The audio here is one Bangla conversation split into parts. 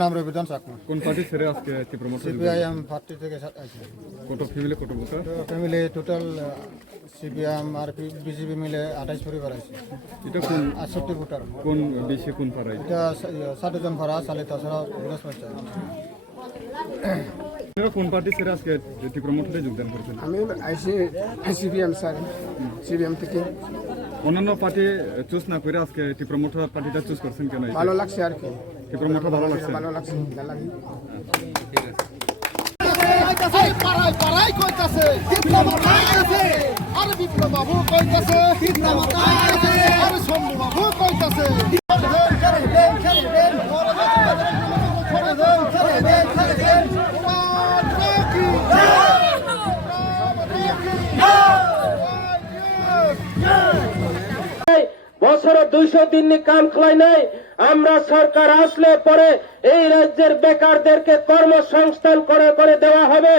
নাম রবিদান চাকমা। কোন পার্টি ছেড়ে আজকে প্রমোট সিপিআইএম পার্টি থেকে আসি। কত ফ্যামিলি কত ভোটার? ফ্যামিলি টোটাল সিপিআইএম আর বিজেপি মিলে 28 পরিবার আছে। এটা কোন 68 ভোটার। কোন দেশে কোন পাড়ায়? এটা সাতজন ভাড়া সালে তাছাড়া বিকাশ পঞ্চায়েত। আপনারা কোন পার্টি ছেড়ে আজকে প্রমোটে যোগদান করেছেন? আমি আইসি সিপিএম স্যার, সিপিএম থেকে। অন্যান্য পার্টি চুজ না করে আজকে প্রমোটার পার্টিটা চুজ করছেন কেন? ভালো লাগছে আর কি, প্রমোটার ভালো লাগছে? ভালো লাগছে, ভালো লাগে। বছরে 200 দিন কাম খোলাই নাই। আমরা সরকার আসলে পরে এই রাজ্যের বেকারদেরকে কর্মসংস্থান করে দেওয়া হবে।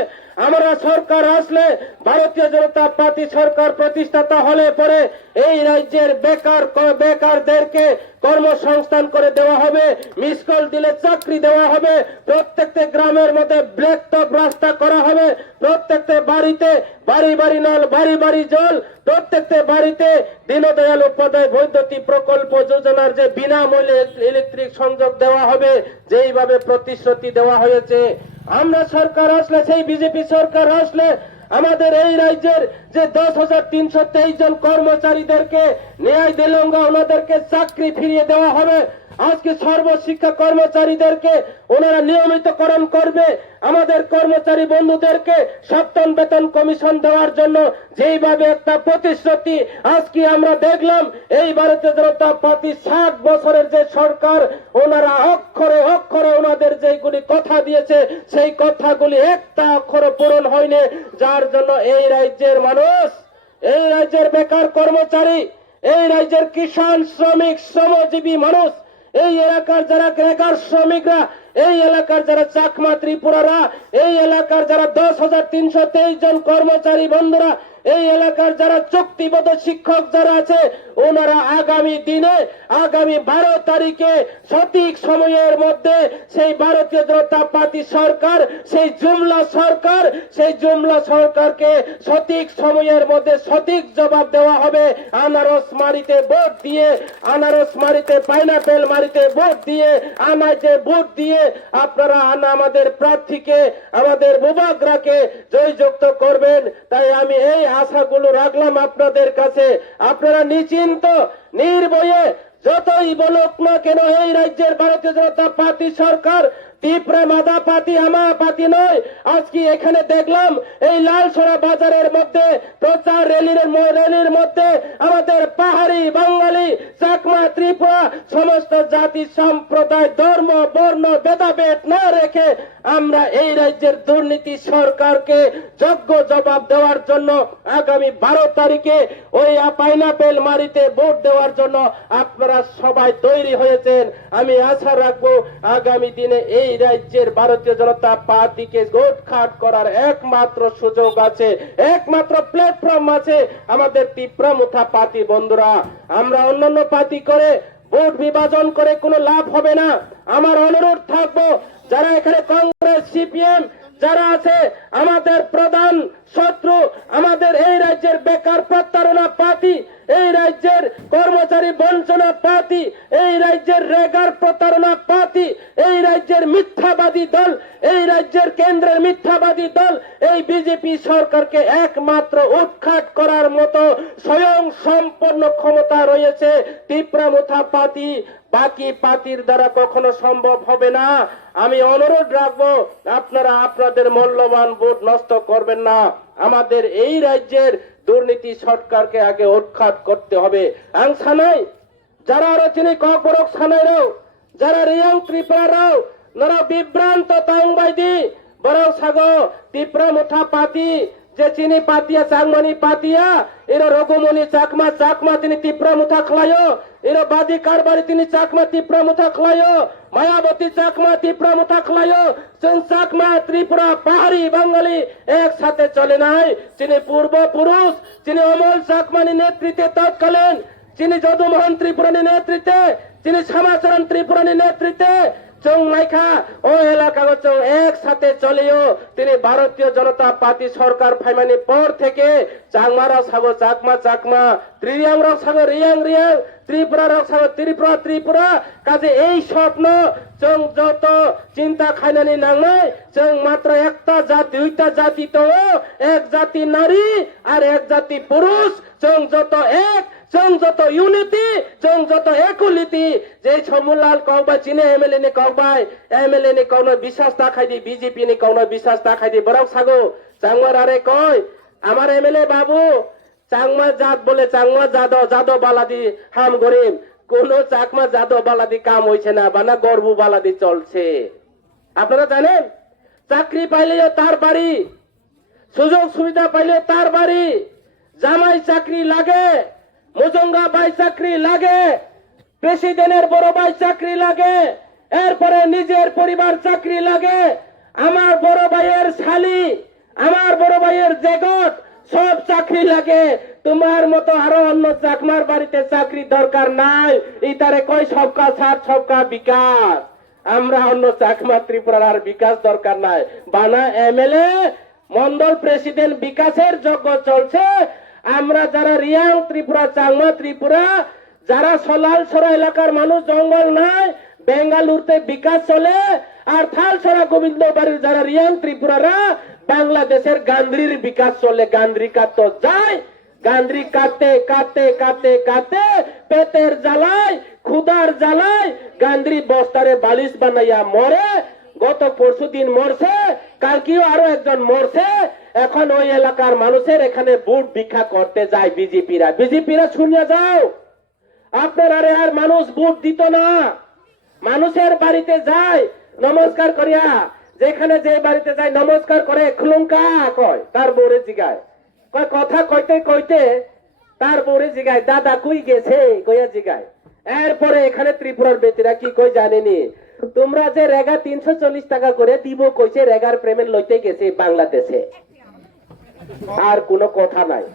আমরা সরকার আসলে ভারতীয় জনতা পার্টি সরকার প্রতিষ্ঠাতা হলে পরে এই রাজ্যের বেকারদেরকে কর্মসংস্থান করে দেওয়া হবে। মিস কল দিলে চাকরি দেওয়া হবে। প্রত্যেকটা গ্রামের মধ্যে ব্ল্যাক টপ রাস্তা করা হবে। প্রত্যেকটা বাড়িতে বাড়ি নল, বাড়ি জল। প্রত্যেকটা বাড়িতে দীনদয়াল উপাধ্যায় বৈদ্যুতিক প্রকল্প যোজনার যে বিনামূল্যে ইলেকট্রিক সংযোগ দেওয়া হবে, যেইভাবে প্রতিশ্রুতি দেওয়া হয়েছে। আমরা সরকার আসলে, সেই বিজেপি সরকার আসলে আমাদের এই রাজ্যের যে 10,323 জন কর্মচারীদেরকে ন্যায় দিলঙ্গা ওনাদেরকে চাকরি ফিরিয়ে দেওয়া হবে। আজকে সর্বশিক্ষা কর্মচারীদেরকে ওনারা নিয়মিতকরণ করবে। আমাদের কর্মচারী বন্ধুদেরকে সপ্তম বেতন কমিশন দেওয়ার জন্য যেইভাবে একটা প্রতিশ্রুতি আজকে আমরা দেখলাম, এই ভারতীয় জনতা পার্টি 60 বছরের যে সরকার, ওনারা অক্ষরে অক্ষরে ওনাদের যেগুলি কথা দিয়েছে সেই কথাগুলি একটা অক্ষর পূরণ হয়নি। যার জন্য এই রাজ্যের মানুষ, এই রাজ্যের বেকার কর্মচারী, এই রাজ্যের কিষাণ শ্রমিক শ্রমজীবী মানুষ, এই এলাকার যারা বেকার শ্রমিকরা, এই এলাকার যারা চাকমা ত্রিপুরারা, এই এলাকার যারা 10,323 জন কর্মচারী বন্ধুরা, এই এলাকার যারা চুক্তিবদ্ধ শিক্ষক যারা আছে, ওনারা আগামী দিনে আগামী 12 তারিখে সঠিক সময়ের মধ্যে সেই ভারতীয় জনতা পার্টি সরকার, সেই জুমলা সরকারকে সঠিক সময়ের মধ্যে সঠিক জবাব দেওয়া হবে। আনারস মারিতে ভোট দিয়ে, আনারস মারিতে পাইনাপেল মারিতে ভোট দিয়ে, আনাজে ভোট দিয়ে আপনারা আমাদের প্রার্থীকে, আমাদের মুবাগরাকে জয়যুক্ত করবেন। তাই আমি এই আশাগুলো রাখলাম আপনাদের কাছে। আপনারা নিশ্চিন্ত নির্ভয়ে যতই বলুক না কেন, এই রাজ্যের ভারতীয় জনতা পার্টি সরকার তীব্রা মাদা পাতি আমা পাতি নয়। আজকে এখানে দেখলাম এই লালসরা বাজারের মধ্যে প্রচার র্যালির মধ্যে আমাদের পাহাড়ি, বাঙালি, চাকমা, ত্রিপুরা সমস্ত জাতি সম্প্রদায়, ধর্ম, বর্ণ ভেদাভেদ না রেখে আমরা এই রাজ্যের দুর্নীতি সরকারকে যোগ্য জবাব দেওয়ার জন্য আগামী 12 তারিখে ওই পাইনাপেল মারিতে ভোট দেওয়ার জন্য আপনারা সবাই তৈরি হয়েছেন। আমি আশা রাখবো আগামী দিনে এই রাজ্যের ভারতীয় জনতা পার্টিকে গোটখাট করার একমাত্র সুযোগ আছে, একমাত্র প্ল্যাটফর্ম আছে আমাদের তীব্রমুথা পার্টি বন্ধুরা। আমরা অন্যান্য পার্টি করে ভোট বিভাজন করে কোনো লাভ হবে না। আমার অনুরোধ থাকবো, যারা এখানে কংগ্রেস, সিপিএম যারা আছে, আমাদের প্রধান শত্রু আমাদের এই রাজ্যের বেকার প্রতারণা পার্টি, এই রাজ্যের কর্মচারী বঞ্চনা পার্টি, এই রাজ্যের রেগার প্রতারণা পার্টি, এই রাজ্যের মিথ্যাবাদী দল, এই রাজ্যের কেন্দ্রের মিথ্যাবাদী দল এই বিজেপি সরকারকে একমাত্র উৎখাত করার মতো স্বয়ং সম্পন্ন ক্ষমতা রয়েছে তীব্রমুথা পার্টি। বাকি পার্টির দ্বারা কখনো সম্ভব হবে না। আমি অনুরোধ রাখবো, আপনারা আপনাদের মূল্যবান ভোট নষ্ট করবেন না। আমাদের এই রাজ্যের দুর্নীতি সরকারকে আগে উৎখাত করতে হবে। আংসানাই যারা আরো চিনি কপরক সানাইরাও, যারা রিয়াং ত্রিপুরারাও নরা বিভ্রান্ত তাংবাইদি বরং সাগো তীব্রমুথা পাতি যে চিনি পাতিয়া চাংমানি পাতিয়া এর রঘুমণি চাকমা চাকমা তিনি তীব্র মুথা খলায় এর বাদী কারবারি তিনি চাকমা তীব্র মুথা খলায় মায়াবতী চাকমা তীব্র মুথা খলায় চাকমা ত্রিপুরা পাহাড়ি বাঙালি একসাথে চলে নাই তিনি পূর্বপুরুষ তিনি অমল চাকমানি নেতৃত্বে তৎকালীন তিনি যদুমোহন ত্রিপুরানি নেতৃত্বে তিনি শ্যামাচরণ ত্রিপুরানি নেতৃত্বে চং নাইখা ও এলাকা চং একসাথে চলেও তিনি ভারতীয় জনতা পার্টি সরকার ফাইমানি পর থেকে চাংমারা সাগো চাকমা চাকমা ত্রিয়াং রক সাগো রিয়াং রিয়াং ত্রিপুরা রক সাগো ত্রিপুরা ত্রিপুরা কাজে এই স্বপ্ন চং যত চিন্তা খাইনানি নাংনাই চং মাত্র একটা জাতি দুইটা জাতি তো এক জাতি নারী আর এক জাতি পুরুষ চং যত এক চং যত ইউনিটি চং যত একুলিটি যে সমুলাল কবা চিনে এমএলএ নে কবাই এমএলএ নে কোন বিশ্বাস দেখাই দি বিজেপি নে কোন বিশ্বাস দেখাই দি বরং সাগো চাংমার আরে কয় আমার এমএলএ বাবু চাংমা জাত বলে চাংমা যাদব বালাদি হাম গরিব কোন চাকমা যাদব বালাদি কাম হইছে না বানা গর্ব বালাদি চলছে আপনারা জানেন চাকরি পাইলেও তার বাড়ি সুযোগ সুবিধা পাইলে তার বাড়ি জামাই চাকরি লাগে মজঙ্গা ভাই চাকরি লাগে প্রেসিডেন্টের বড় ভাই চাকরি লাগে এরপরে নিজের পরিবার চাকরি লাগে আমার বড় ভাইয়ের শালি আমার বড় ভাইয়ের জেগট সব চাকরি লাগে তোমার মতো আরো অন্য চাকমার বাড়িতে চাকরি দরকার নাই ইতারে কয় সবকা সাথ সবকা বিকাশ আমরা অন্য চাকমা ত্রিপুরার আর বিকাশ দরকার নাই বানা এমএলএ মন্ডল প্রেসিডেন্ট বিকাশের যজ্ঞ চলছে আমরা যারা রিয়াং ত্রিপুরা চাংমা ত্রিপুরা যারা সলালছড়া এলাকার মানুষ জঙ্গল নাই বেঙ্গালুরুতে বিকাশ চলে আর থালছড়া গোবিন্দ বাড়ির যারা রিয়াং ত্রিপুরারা বাংলাদেশের গান্দ্রির বিকাশ চলে গান্দ্রি কাটতে যায় গান্দ্রি কাটতে কাটতে কাটতে কাটতে পেটের জ্বালায় ক্ষুধার জ্বালায় গান্দ্রি বস্তারে বালিশ বানাইয়া মরে গত পরশু দিন মরছে কালকেও আরো একজন মরছে এখন ওই এলাকার মানুষের এখানে ভোট ভিক্ষা করতে যায় বিজেপিরা শুনিয়া যাও আপনার আরে আর মানুষ ভোট দিত না মানুষের বাড়িতে যায় নমস্কার করিয়া যেখানে যে বাড়িতে যায় নমস্কার করে খুলুঙ্কা কয় তার বউরে জিগায় কয় কথা কইতে কইতে তার বউরে জিগায় দাদা কই গেছে কইয়া জিগায় এরপরে এখানে ত্রিপুরার বেতিরা কি কই জানেনি তোমরা যে রেগা 340 টাকা করে দিব কইছে রেগার পেমেন্ট লইতে গেছে বাংলাদেশে আর কোনো কথা নাই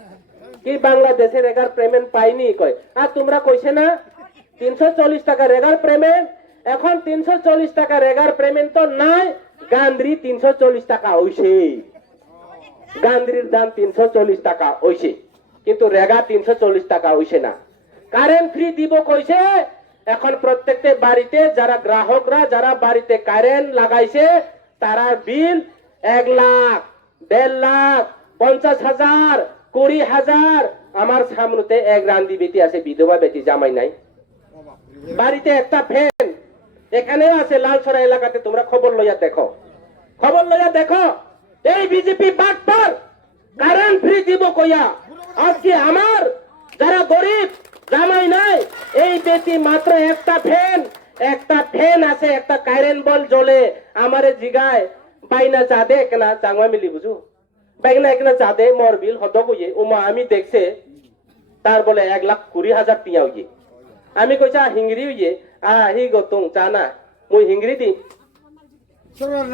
কি বাংলাদেশে রেগার পেমেন্ট পাইনি কয় আর তোমরা কইছে না 340 টাকা রেগার পেমেন্ট এখন 340 টাকা রেগার পেমেন্ট তো নাই গান্দ্রি 340 টাকা হইছে গান্দ্রির দাম 340 টাকা হইছে কিন্তু রেগা 340 টাকা হইছে না কারেন্ট ফ্রি দিব কইছে এখন প্রত্যেকটা বাড়িতে যারা গ্রাহকরা যারা বাড়িতে কারেন্ট লাগাইছে তারা বিল 1 লাখ 1.5 লাখ 50,000 20,000 আমার সামনেতে এক রান্দি বেটি আছে বিধবা বেটি জামাই নাই বাড়িতে একটা ফ্যান এখানে আছে লালছড়া এলাকাতে তোমরা খবর লইয়া দেখো এই বিজেপি বাটপার কারেন্ট ফ্রি দিব কইয়া আজকে আমার যারা গরিব জামাই নাই এই বেটি মাত্র একটা ফ্যান আছে একটা কারেন্ট বল জ্বলে আমারে জিগায় বাইনা চাঁদে কেনা চাংমা মিলি বুঝু বাইনা একনা চাঁদে মোর বিল হদ কইয়ে উমা আমি দেখছে তার বলে 1,20,000 টিয়া হইয়ে আমি কইছা হিংরি হইয়ে হি গতুং চানা মুই হিংরি দি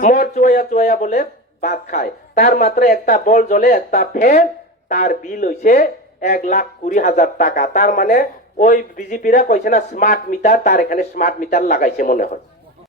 মোর চুয়া বলে ভাত খায় তার মাত্র একটা বল জ্বলে একটা ফ্যান তার বিল হইছে 1,20,000 টাকা তার মানে ওই বিজেপিরা কইছে না স্মার্ট মিটার তার এখানে স্মার্ট মিটার লাগাইছে মনে হয়